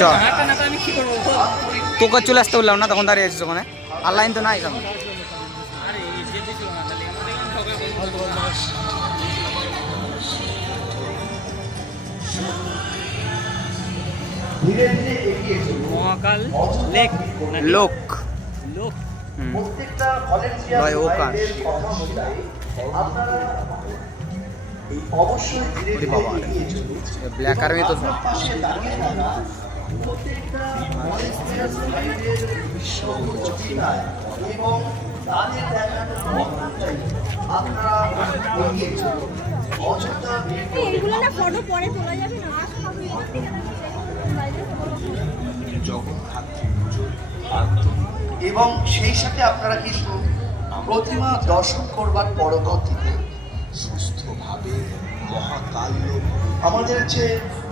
চল তোকে চলে আসতে বললাম না, তখন দাঁড়িয়ে আছিস ওখানে, আর লাইন তো নাই তখন। মহাকাল লেক লোক লোক প্রত্যেকটা ভলেন্টিয়ার আপনারা অবশ্যই ধীরে ধীরে এগিয়ে চলুন। ব্ল্যাক আর্মি তো পাশে দাঁড়িয়ে থাকা প্রত্যেকটা ভলেন্টিয়ার ভাইদের বিশ্ব প্রতিভায় এবং তাদের দেখানো মহানতায় আপনারা এগিয়ে চলুন। অযোধ্যা এগুলো না ফটো পরে তোলা যাবে না। এবং সেই সাথে আপনারা কিন্তু প্রতিমা দর্শন করবার পরবর্তীতে সুস্থভাবে মহাকাল আমাদের যে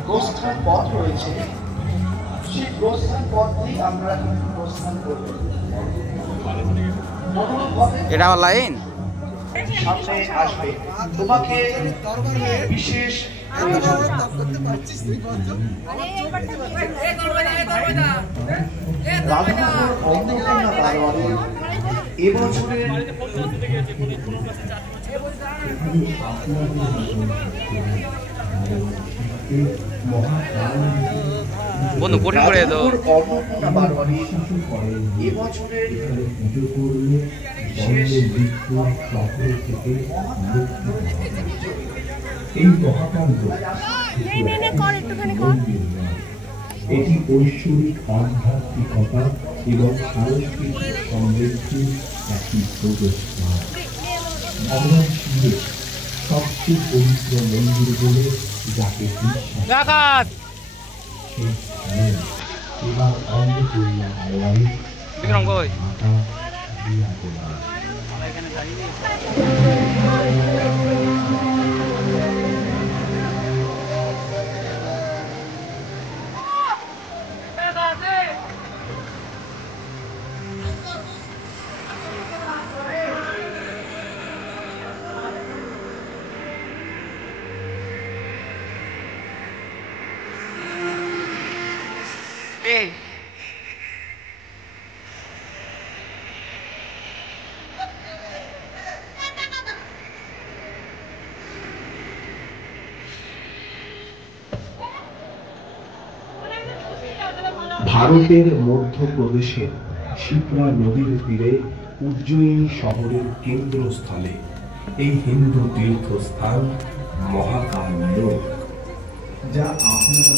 প্রস্থান পথ রয়েছে, সেই প্রস্থান পথ দিয়ে আপনারা কিন্তু প্রস্থান করবেন। এটা আমার লাইন সামনে আসবে তোমাকে বিশেষ রাধানগর অন্নপূর্ণা বারোয়ারি এবছরের বন্ধু কঠিন করে দাও। অন্নপূর্ণা বারোয়ারি এবছরের বিশেষ এই মহাকাব্য এটি ঐশ্বরিক আধ্যাত্মিকতা এবং সাংস্কৃতিক সমৃদ্ধির একটি প্রদর্শন। ভগবান শিবের সবচেয়ে পবিত্র মন্দির বলে যাকে বিশ্বাস সেই স্থানে এবার অন্নপূর্ণা বারোয়ারি মাতা বিরাজমান। ভারতের মধ্যপ্রদেশের শিপ্রা নদীর তীরে উজ্জয়িনী শহরের কেন্দ্রস্থলে এই হিন্দু তীর্থস্থান মহাকাল লোক, যা আপনারা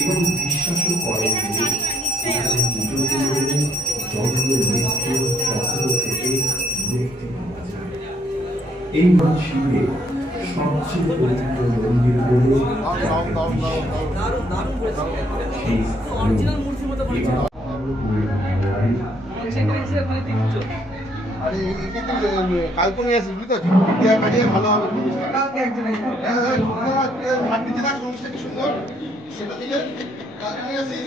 এবং বিশ্বাসও করেন যে পুজো করলে জন্ম মৃত্যুর চক্র থেকে মুক্তি পাওয়া যায়। এই মা শিবের সবচেয়ে পবিত্র মন্দির বলে সেই আরে কালকে নিয়ে আসবি তো কাজে ভালো হবে। সুন্দর সেটা দিলে কালকে নিয়ে আসি